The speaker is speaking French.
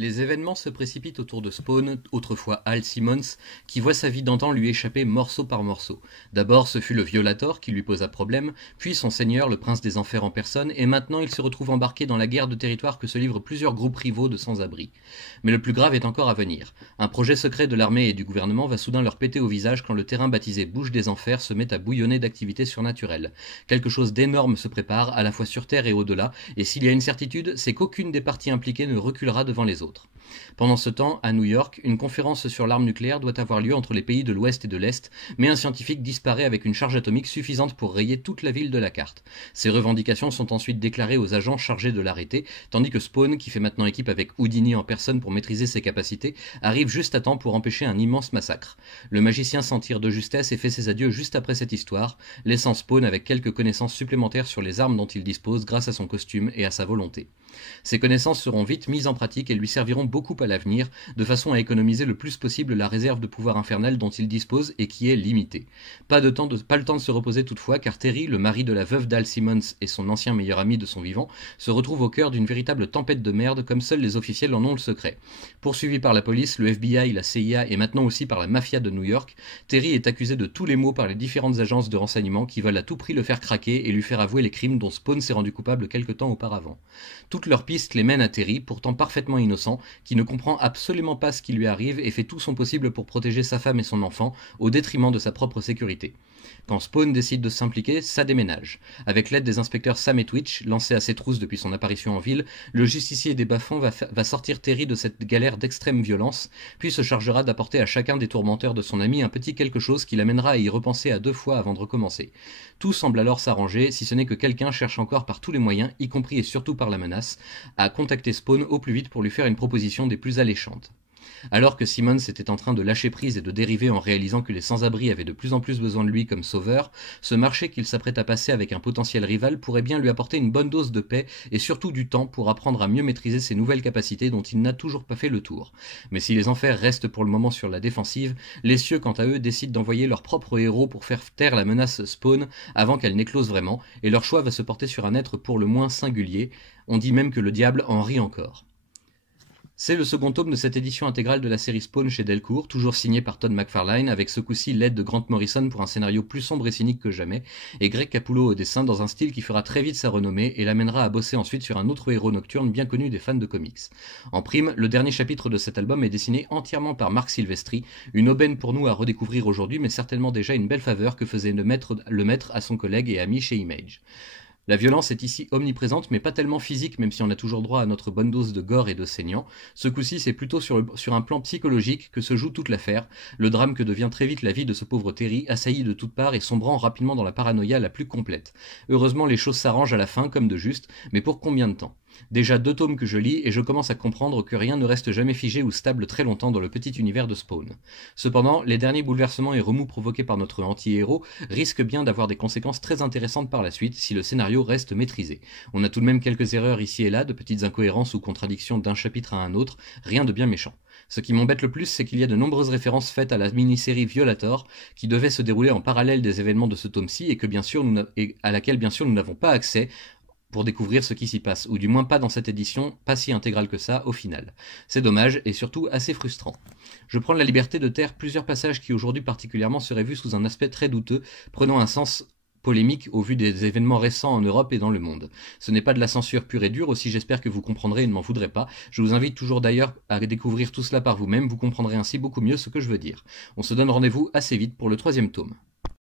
Les événements se précipitent autour de Spawn, autrefois Hal Simmons, qui voit sa vie d'antan lui échapper morceau par morceau. D'abord ce fut le Violator qui lui posa problème, puis son seigneur, le prince des enfers en personne, et maintenant il se retrouve embarqué dans la guerre de territoire que se livrent plusieurs groupes rivaux de sans-abri. Mais le plus grave est encore à venir. Un projet secret de l'armée et du gouvernement va soudain leur péter au visage quand le terrain baptisé Bouche des Enfers se met à bouillonner d'activités surnaturelles. Quelque chose d'énorme se prépare, à la fois sur Terre et au-delà, et s'il y a une certitude, c'est qu'aucune des parties impliquées ne reculera devant les autres. Pendant ce temps, à New York, une conférence sur l'arme nucléaire doit avoir lieu entre les pays de l'Ouest et de l'Est, mais un scientifique disparaît avec une charge atomique suffisante pour rayer toute la ville de la carte. Ces revendications sont ensuite déclarées aux agents chargés de l'arrêter, tandis que Spawn, qui fait maintenant équipe avec Houdini en personne pour maîtriser ses capacités, arrive juste à temps pour empêcher un immense massacre. Le magicien s'en tire de justesse et fait ses adieux juste après cette histoire, laissant Spawn avec quelques connaissances supplémentaires sur les armes dont il dispose grâce à son costume et à sa volonté. Ces connaissances seront vite mises en pratique et lui serviront beaucoup à l'avenir, de façon à économiser le plus possible la réserve de pouvoir infernal dont il dispose et qui est limitée. Pas le temps de se reposer toutefois, car Terry, le mari de la veuve d'Al Simmons et son ancien meilleur ami de son vivant, se retrouve au cœur d'une véritable tempête de merde comme seuls les officiels en ont le secret. Poursuivi par la police, le FBI, la CIA et maintenant aussi par la mafia de New York, Terry est accusé de tous les maux par les différentes agences de renseignement qui veulent à tout prix le faire craquer et lui faire avouer les crimes dont Spawn s'est rendu coupable quelque temps auparavant. Toutes leurs pistes les mènent à Terry, pourtant parfaitement innocent, qui ne comprend absolument pas ce qui lui arrive et fait tout son possible pour protéger sa femme et son enfant, au détriment de sa propre sécurité. Quand Spawn décide de s'impliquer, ça déménage. Avec l'aide des inspecteurs Sam et Twitch, lancés à ses trousses depuis son apparition en ville, le justicier des bas-fonds va sortir Terry de cette galère d'extrême violence, puis se chargera d'apporter à chacun des tourmenteurs de son ami un petit quelque chose qui l'amènera à y repenser à deux fois avant de recommencer. Tout semble alors s'arranger, si ce n'est que quelqu'un cherche encore par tous les moyens, y compris et surtout par la menace, à contacter Spawn au plus vite pour lui faire une proposition des plus alléchantes. Alors que Simmons était en train de lâcher prise et de dériver en réalisant que les sans-abri avaient de plus en plus besoin de lui comme sauveur, ce marché qu'il s'apprête à passer avec un potentiel rival pourrait bien lui apporter une bonne dose de paix et surtout du temps pour apprendre à mieux maîtriser ses nouvelles capacités dont il n'a toujours pas fait le tour. Mais si les enfers restent pour le moment sur la défensive, les cieux quant à eux décident d'envoyer leur propre héros pour faire taire la menace Spawn avant qu'elle n'éclose vraiment, et leur choix va se porter sur un être pour le moins singulier. On dit même que le diable en rit encore. C'est le second tome de cette édition intégrale de la série Spawn chez Delcourt, toujours signé par Todd McFarlane, avec ce coup-ci l'aide de Grant Morrison pour un scénario plus sombre et cynique que jamais, et Greg Capullo au dessin dans un style qui fera très vite sa renommée et l'amènera à bosser ensuite sur un autre héros nocturne bien connu des fans de comics. En prime, le dernier chapitre de cet album est dessiné entièrement par Marc Silvestri, une aubaine pour nous à redécouvrir aujourd'hui, mais certainement déjà une belle faveur que faisait le maître à son collègue et ami chez Image. La violence est ici omniprésente, mais pas tellement physique, même si on a toujours droit à notre bonne dose de gore et de saignant. Ce coup-ci, c'est plutôt sur un plan psychologique que se joue toute l'affaire, le drame que devient très vite la vie de ce pauvre Terry, assailli de toutes parts et sombrant rapidement dans la paranoïa la plus complète. Heureusement, les choses s'arrangent à la fin, comme de juste, mais pour combien de temps ? Déjà 2 tomes que je lis et je commence à comprendre que rien ne reste jamais figé ou stable très longtemps dans le petit univers de Spawn. Cependant, les derniers bouleversements et remous provoqués par notre anti-héros risquent bien d'avoir des conséquences très intéressantes par la suite si le scénario reste maîtrisé. On a tout de même quelques erreurs ici et là, de petites incohérences ou contradictions d'un chapitre à un autre, rien de bien méchant. Ce qui m'embête le plus, c'est qu'il y a de nombreuses références faites à la mini-série Violator, qui devait se dérouler en parallèle des événements de ce tome-ci et à laquelle bien sûr nous n'avons pas accès pour découvrir ce qui s'y passe, ou du moins pas dans cette édition, pas si intégrale que ça au final. C'est dommage et surtout assez frustrant. Je prends la liberté de taire plusieurs passages qui aujourd'hui particulièrement seraient vus sous un aspect très douteux, prenant un sens polémique au vu des événements récents en Europe et dans le monde. Ce n'est pas de la censure pure et dure, aussi j'espère que vous comprendrez et ne m'en voudrez pas. Je vous invite toujours d'ailleurs à découvrir tout cela par vous-même, vous comprendrez ainsi beaucoup mieux ce que je veux dire. On se donne rendez-vous assez vite pour le 3e tome.